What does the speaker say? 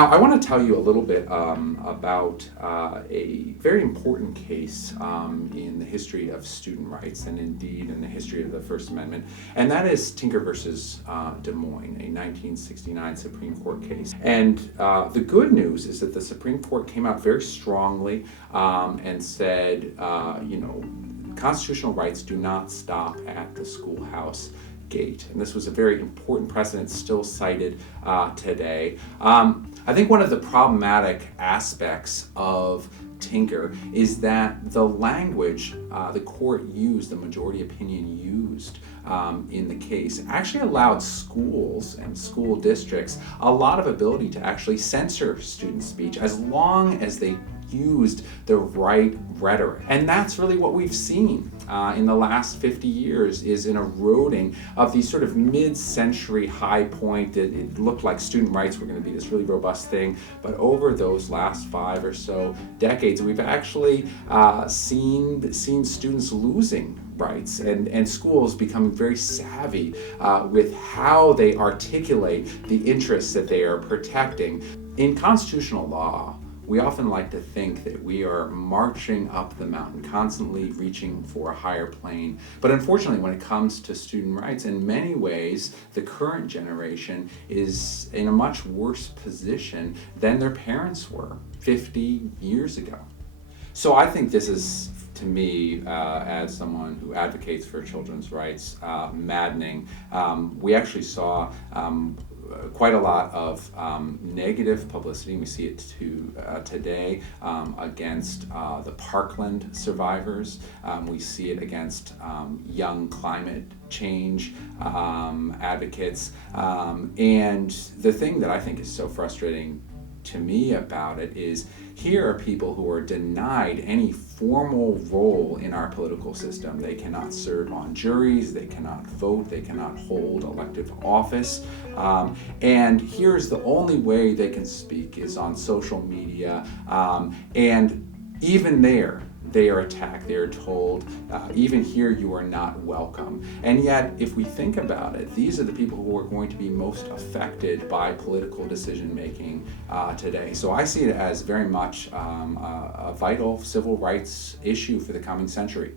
Now, I want to tell you a little bit about a very important case in the history of student rights, and indeed in the history of the First Amendment, and that is Tinker versus Des Moines, a 1969 Supreme Court case. And the good news is that the Supreme Court came out very strongly and said, constitutional rights do not stop at the schoolhouse gate. And this was a very important precedent still cited today. I think one of the problematic aspects of Tinker is that the language the court used, the majority opinion used in the case, actually allowed schools and school districts a lot of ability to actually censor student speech as long as they used the right rhetoric. And that's really what we've seen in the last 50 years, is an eroding of these sort of mid-century high point that it looked like student rights were going to be this really robust thing. But over those last 5 or so decades, we've actually seen students losing rights and schools becoming very savvy with how they articulate the interests that they are protecting. In constitutional law, we often like to think that we are marching up the mountain, constantly reaching for a higher plane. But unfortunately, when it comes to student rights, in many ways, the current generation is in a much worse position than their parents were 50 years ago. So I think this is, to me, as someone who advocates for children's rights, maddening. We actually saw quite a lot of negative publicity. We see it today against the Parkland survivors. We see it against young climate change advocates. And the thing that I think is so frustrating to me about it is, here are people who are denied any formal role in our political system. They cannot serve on juries, they cannot vote, they cannot hold elective office. And here's the only way they can speak is on social media. And even there, they are attacked. They are told, even here you are not welcome. And yet, if we think about it, these are the people who are going to be most affected by political decision making today. So I see it as very much a vital civil rights issue for the coming century.